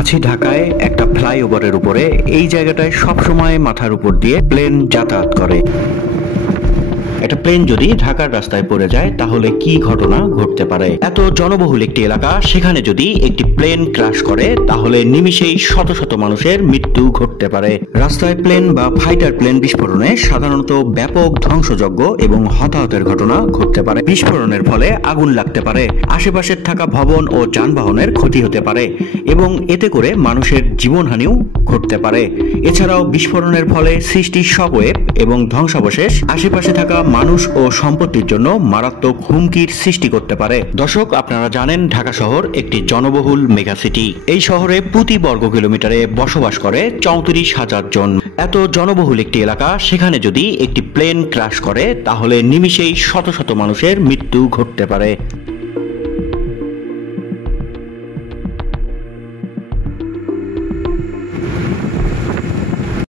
আছি ঢাকায় একটা ফ্লাইওভারের উপরে। এই জায়গাটায় সবসময় মাথার উপর দিয়ে প্লেন যাতায়াত করে। একটা প্লেন যদি ঢাকার রাস্তায় পড়ে যায় তাহলে কি ঘটনা ঘটতে পারে। এত জনবহুল একটি এলাকা, সেখানে যদি একটি প্লেন ক্র্যাশ করে তাহলে নিমিষেই শত শত মানুষের মৃত্যু ঘটতে পারে। রাস্তায় প্লেন বা ফাইটার প্লেন বিস্ফোরণে সাধারণত ব্যাপক ধ্বংসযজ্ঞ এবং হতাহতের ঘটনা ঘটতে পারে। বিস্ফোরণের ফলে আগুন লাগতে পারে, আশেপাশের থাকা ভবন ও যানবাহনের ক্ষতি হতে পারে এবং এতে করে মানুষের জীবনহানিও ঘটতে পারে। এছাড়াও বিস্ফোরণের ফলে সৃষ্টি শকওয়েভ এবং ধ্বংসাবশেষ আশেপাশে থাকা মানুষ ও সম্পত্তির জন্য মারাত্মক হুমকির সৃষ্টি করতে পারে। দর্শক, আপনারা জানেন ঢাকা শহর একটি জনবহুল মেগা সিটি। এই শহরে প্রতি বর্গ কিলোমিটারে বসবাস করে 34,000 জন। এত জনবহুল একটি এলাকা, সেখানে যদি একটি প্লেন ক্র্যাশ করে তাহলে নিমিষেই শত শত মানুষের মৃত্যু ঘটতে পারে।